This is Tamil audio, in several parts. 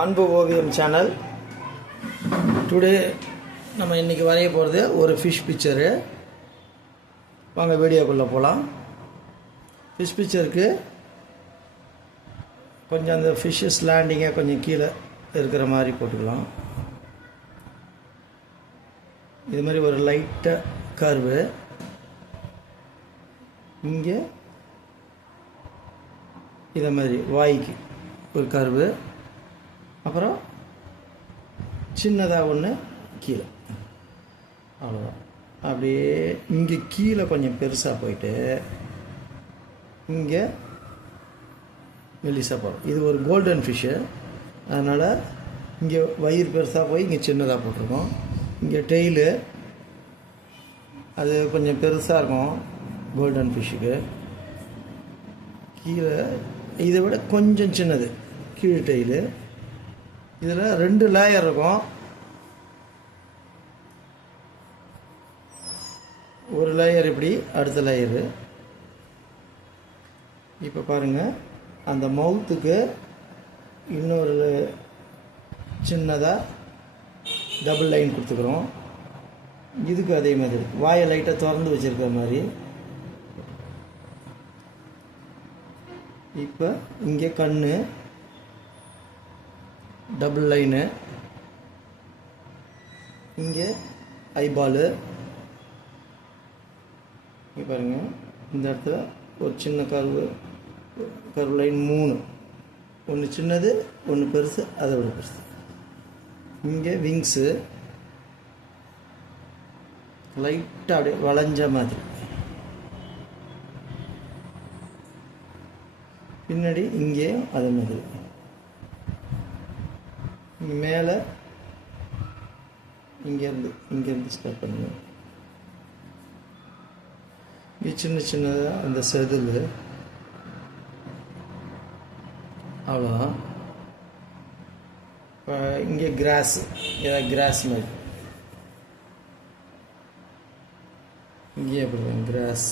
அன்பு ஓவியம் சேனல். டுடே நம்ம இன்றைக்கி வரைய போகிறது ஒரு ஃபிஷ் பிக்சரு. வாங்க வீடியோக்குள்ளே போகலாம். ஃபிஷ் பிக்சருக்கு கொஞ்சம் அந்த ஃபிஷ்ஷஸ் லேண்டிங்கை கொஞ்சம் கீழே இருக்கிற மாதிரி போட்டுக்கலாம். இது மாதிரி ஒரு லைட்டாக கர்வு இங்கே, இதை மாதிரி வாய்க்கு ஒரு கர்வு, அப்புறம் சின்னதாக ஒன்று கீழே, அவ்வளோதான். அப்படியே இங்கே கீழே கொஞ்சம் பெருசாக போயிட்டு இங்கே மெல்லிசாக போடும். இது ஒரு கோல்டன் ஃபிஷ்ஷு, அதனால் இங்கே வயிறு பெருசாக போய் இங்கே சின்னதாக போட்டிருக்கோம். இங்கே டெய்லு அது கொஞ்சம் பெருசாக இருக்கும் கோல்டன் ஃபிஷ்ஷுக்கு. கீழே இதை விட கொஞ்சம் சின்னது கீழே டெய்லு. இதில் 2 லேயர் இருக்கும். ஒரு லேயர் இப்படி, அடுத்த லேயரு. இப்போ பாருங்கள், அந்த மவுத்துக்கு இன்னொரு சின்னதாக டபுள் லைன் கொடுத்துக்கிறோம். இதுக்கு அதே மாதிரி வாயை லைட்டாக திறந்து வச்சுருக்கிற மாதிரி. இப்போ இங்கே கண்ணு டபுள் லைனு, இங்கே ஐபாலு. இங்கே பாருங்கள், இந்த இடத்துல ஒரு சின்ன கர்வ் லைன் 3, ஒன்று சின்னது, ஒன்று பெருசு, அதை விட பெருசு. இங்கே விங்ஸு லைட்டாக அப்படியே வளைஞ்ச மாதிரி. பின்னாடி இங்கே அதே மாதிரி. இங்கே மேலே இங்கேருந்து ஸ்டார்ட் பண்ணுங்க. இங்கே சின்ன சின்னதாக அந்த செதில், அவ்வளோதான். இப்போ இங்கே கிராஸ், ஏதாவது கிராஸ் மாதிரி இங்கே எப்படி கிராஸ்,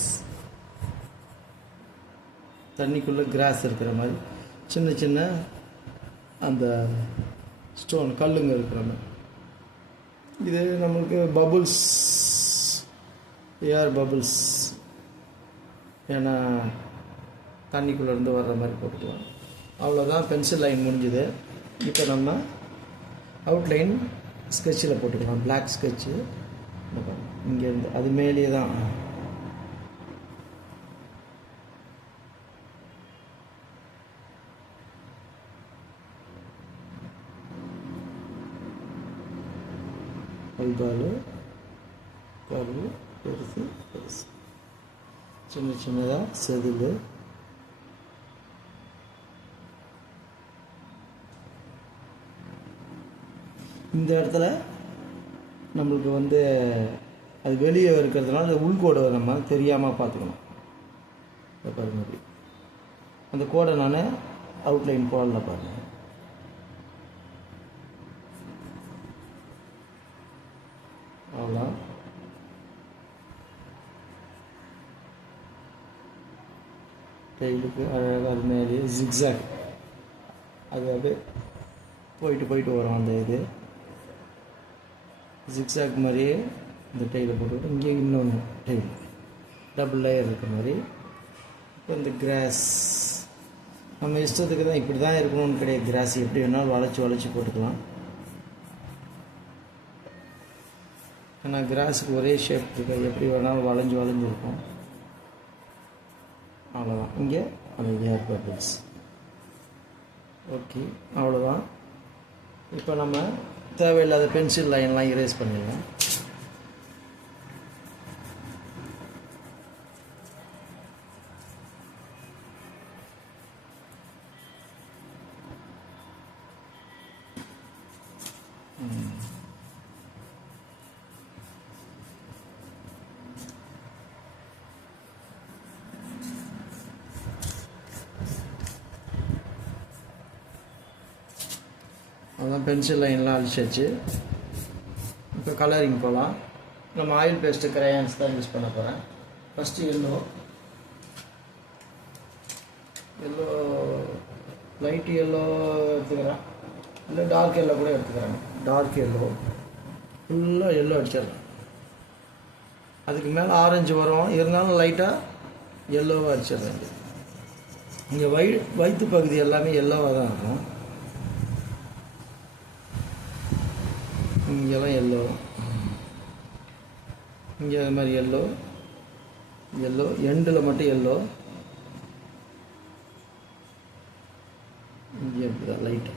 தண்ணிக்குள்ளே கிராஸ் இருக்கிற மாதிரி சின்ன சின்ன அந்த ஸ்டோன் கல்லுங்க இருக்கிற மாதிரி. இது நம்மளுக்கு பபுள்ஸ், ஏர் பபுள்ஸ், ஏன்னா தண்ணிக்குள்ளேருந்து வர்ற மாதிரி போட்டுக்கலாம். அவ்வளோதான். பென்சில் லைன் முடிஞ்சுது. இப்போ நம்ம அவுட்லைன் ஸ்கெட்சில் போட்டுக்கலாம். பிளாக் ஸ்கெட்சு இங்கேருந்து அது மேலேயே தான். ஐபாலு, கரு, பெருசு பெருசு, சின்ன சின்னதாக செதில். இந்த இடத்துல நம்மளுக்கு வந்து அது வெளியே இருக்கிறதுனால அந்த உள்கோடை நம்ம தெரியாமல் பார்த்துக்கணும். பாருங்க, அந்த கோடை நான் அவுட்லைன் போடல பாருங்கள். அவ்வளோ டெய்லுக்கு அழகாக அது மேலே ஜிக்ஸாக், அது அப்படியே போயிட்டு வரும். அந்த இது ஜிக்ஸாக் மாதிரியே இந்த டெய்லை போட்டுக்கிட்டு இங்கே இன்னொன்று டெய்ல் டபுள் லேயர் இருக்கிற மாதிரி. இப்போ இந்த கிராஸ் நம்ம இஷ்டத்துக்கு தான், இப்படி தான் இருக்கணும்னு கிடையாது. கிராஸ் எப்படி வேணாலும் வளைச்சி போட்டுக்கலாம். ஏன்னா கிராஸுக்கு ஒரே ஷேப் இருக்குது, எப்படி வேணாலும் வளைஞ்சு இருக்கும். அவ்வளோதான். இங்கே அந்த ஏர் பபிள்ஸ். ஓகே, அவ்வளோதான். இப்போ நம்ம தேவையில்லாத பென்சில் லைன்லாம் இரேஸ் பண்ணிடலாம். அதான் பென்சில் லைன்லாம் அழிச்சாச்சு. இப்போ கலரிங் போகலாம். நம்ம ஆயில் பேஸ்ட்டு கிரையான்ஸ் தான் யூஸ் பண்ண போகிறேன். ஃபஸ்ட்டு எல்லோ லைட் எல்லோ எடுத்துக்கிறேன். இல்லை டார்க் எல்லோ கூட எடுத்துக்கிறாங்க. டார்க் எல்லோ ஃபுல்லாக எல்லோ அடிச்சிடலாம். அதுக்கு மேலே ஆரஞ்சு வரும், இருந்தாலும் லைட்டாக எல்லோவாக அடிச்சிடுறாங்க. இங்கே வயிற்று பகுதி எல்லாமே எல்லோவாக தான் இருக்கும். இங்கெல்லாம் எல்லோ, இங்கே அது மாதிரி எல்லோ எண்டில் மட்டும் எல்லோ. இங்கே இப்படிதான் லைட்டு.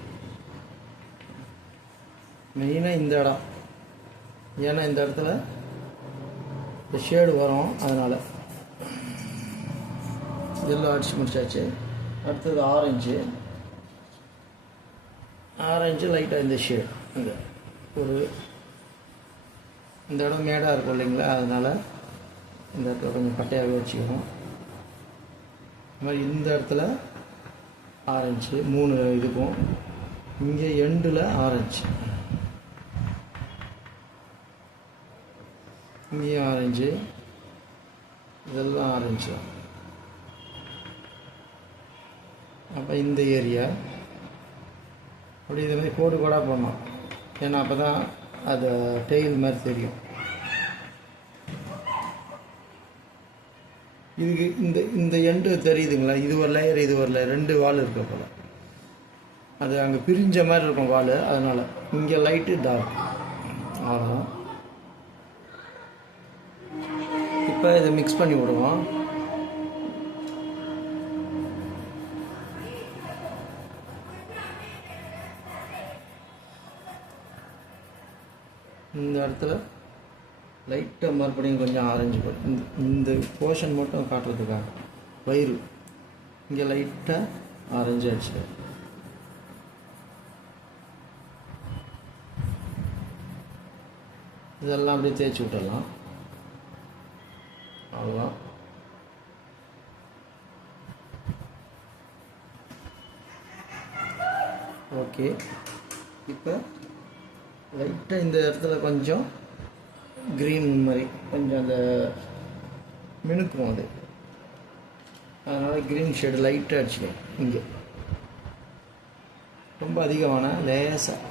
மெயினாக இந்த இடம், ஏன்னா இந்த இடத்துல இந்த ஷேடு வரும், அதனால் எல்லோ அடிச்சு முடிச்சாச்சு. அடுத்தது ஆரஞ்சு லைட்டாக இந்த ஷேடு. இங்கே இந்த இடம் மேடாக இருக்கும் இல்லைங்களா, அதனால் இந்த இடத்துல கொஞ்சம் பட்டையாகவே வச்சுக்கணும். இது மாதிரி இந்த இடத்துல ஆரஞ்சு 3 இதுக்கும், இங்கே எண்டில் ஆரஞ்சு, இங்கேயும் ஆரஞ்சு, இதெல்லாம் ஆரஞ்சு தான். அப்போ இந்த ஏரியா அப்படி இது மாதிரி கோடு கோடாக போடணும், ஏன்னா அப்போ தான் அது டெயில் மாதிரி தெரியும். இதுக்கு இந்த எண்டு தெரியுதுங்களா, இது ஒரு லேயர் 2 வால் இருக்க போல், அது அங்கே பிரிஞ்ச மாதிரி இருக்கும் வால், அதனால் இங்கே லைட்டு டார்க், அவ்வளோதான். இப்போ இதை மிக்ஸ் பண்ணி விடுவோம். இந்த இடத்துல லைட்டாக மறுபடியும் கொஞ்சம் ஆரஞ்சு போடும், இந்த போர்ஷன் மட்டும் காட்டுறதுக்காக. வயிறு இங்கே லைட்டாக ஆரஞ்சு அடிச்சு, இதெல்லாம் அப்படியே தேய்ச்சி விட்டுடலாம், அவ்வளோதான். ஓகே, இப்போ லைட்டாக இந்த இடத்துல கொஞ்சம் க்ரீன் மாதிரி கொஞ்சம் அந்த மினுக்கும் அது, அதனால் க்ரீன் ஷேடு லைட்டாக அடிச்சுக்கணும். இங்கே ரொம்ப அதிகமான லேசாக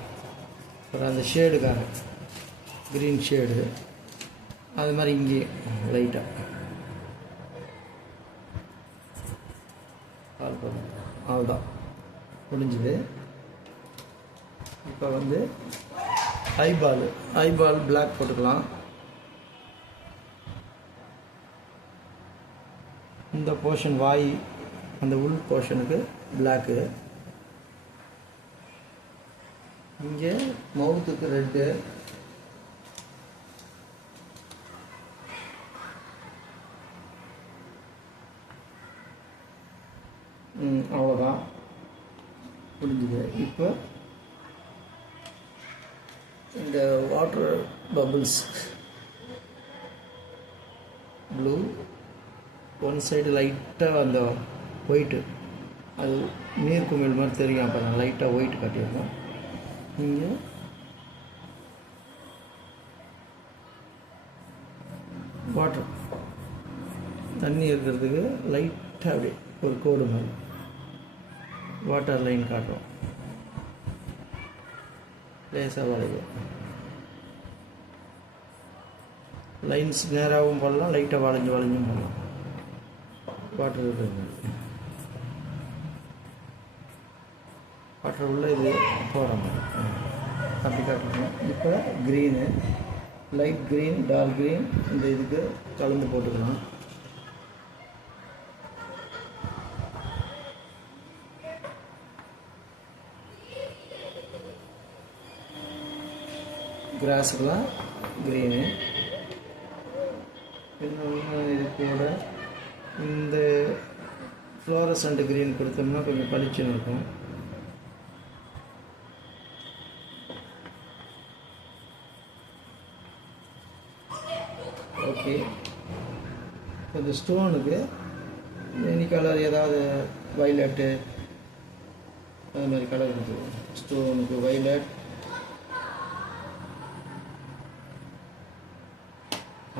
ஒரு அந்த ஷேடுக்காக க்ரீன் ஷேடு, அது மாதிரி இங்கே லைட்டாக அவ்வளோதான் முடிஞ்சுது. இப்போ வந்து ஐபால் பிளாக் போட்டுக்கலாம். இந்த போர்ஷன் வாய் அந்த உள் போர்ஷனுக்கு பிளாக்கு, இங்கே மவுத்துக்கு ரெட்டு, அவ்வளோதான் முடிஞ்சுது. இப்போ இந்த water bubbles blue, one side லைட்டாக அந்த ஒயிட்டு, அது நீர் குமிழ் மாதிரி தெரியும், அப்போ நான் லைட்டாக ஒயிட் காட்டியிருக்கோம். இங்கே வாட்டர் தண்ணி இருக்கிறதுக்கு லைட்டாக அப்படி ஒரு கோடு மாதிரி வாட்டர் லைன் காட்டுறோம், லேசாக வளைவு. லைன்ஸ் நேராகவும் போடலாம், லைட்டாக வளைஞ்சும் போடலாம். வாட்டர் இருக்கிறது வாட்டர் உள்ள இது போகிற மாதிரி அப்படி காட்டணும். இப்போ green, light green, dark green இந்த இதுக்கு கலந்து போட்டுக்கலாம். கிராஸுக்கெலாம் க்ரீனு. இன்னொன்று இது கூட இந்த ஃப்ளோரசன்ட் க்ரீன் கொடுத்தோம்னா கொஞ்சம் பளிச்சுன்னு இருக்கும். ஓகே, இந்த ஸ்டோனுக்கு எனி கலர் ஏதாவது வைலட்டு அது மாதிரி கலர் கொடுத்துருவோம். ஸ்டோனுக்கு வைலட்,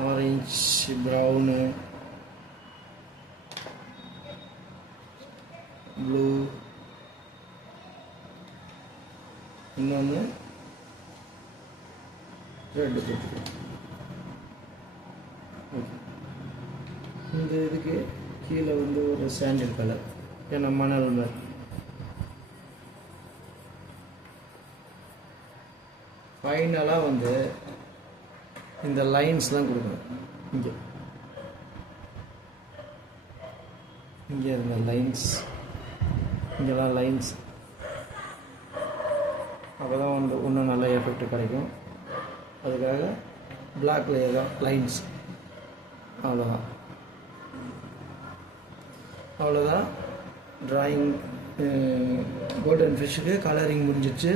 ஆரஞ்ச், ப்ரௌனு, ப்ளூ, இன்னொன்று ரெட்டு கொடுத்துருக்கோம். ஓகே, இந்த இதுக்கு கீழே வந்து ஒரு சாண்டில் கலர், ஏன்னா மணல் மாதிரி. ஃபைனலாக வந்து இந்த லைன்ஸ்லாம் கொடுக்கணும். இங்கே இருந்த லைன்ஸ், இங்கெல்லாம் லைன்ஸ், அப்போ தான் வந்து இன்னும் நல்ல எஃபெக்ட் கிடைக்கும். அதுக்காக பிளாக்ல ஏதோ லைன்ஸ், அவ்வளோதான் ட்ராயிங். கோல்டன் ஃபிஷ்ஷுக்கு கலரிங் முடிஞ்சிடுச்சு.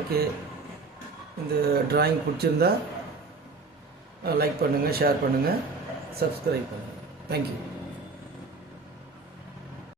ஓகே, இந்த ட்ராயிங் பிடிச்சிருந்தா லைக் பண்ணுங்கள், ஷேர் பண்ணுங்கள், சப்ஸ்கிரைப் பண்ணுங்கள். தேங்க்யூ.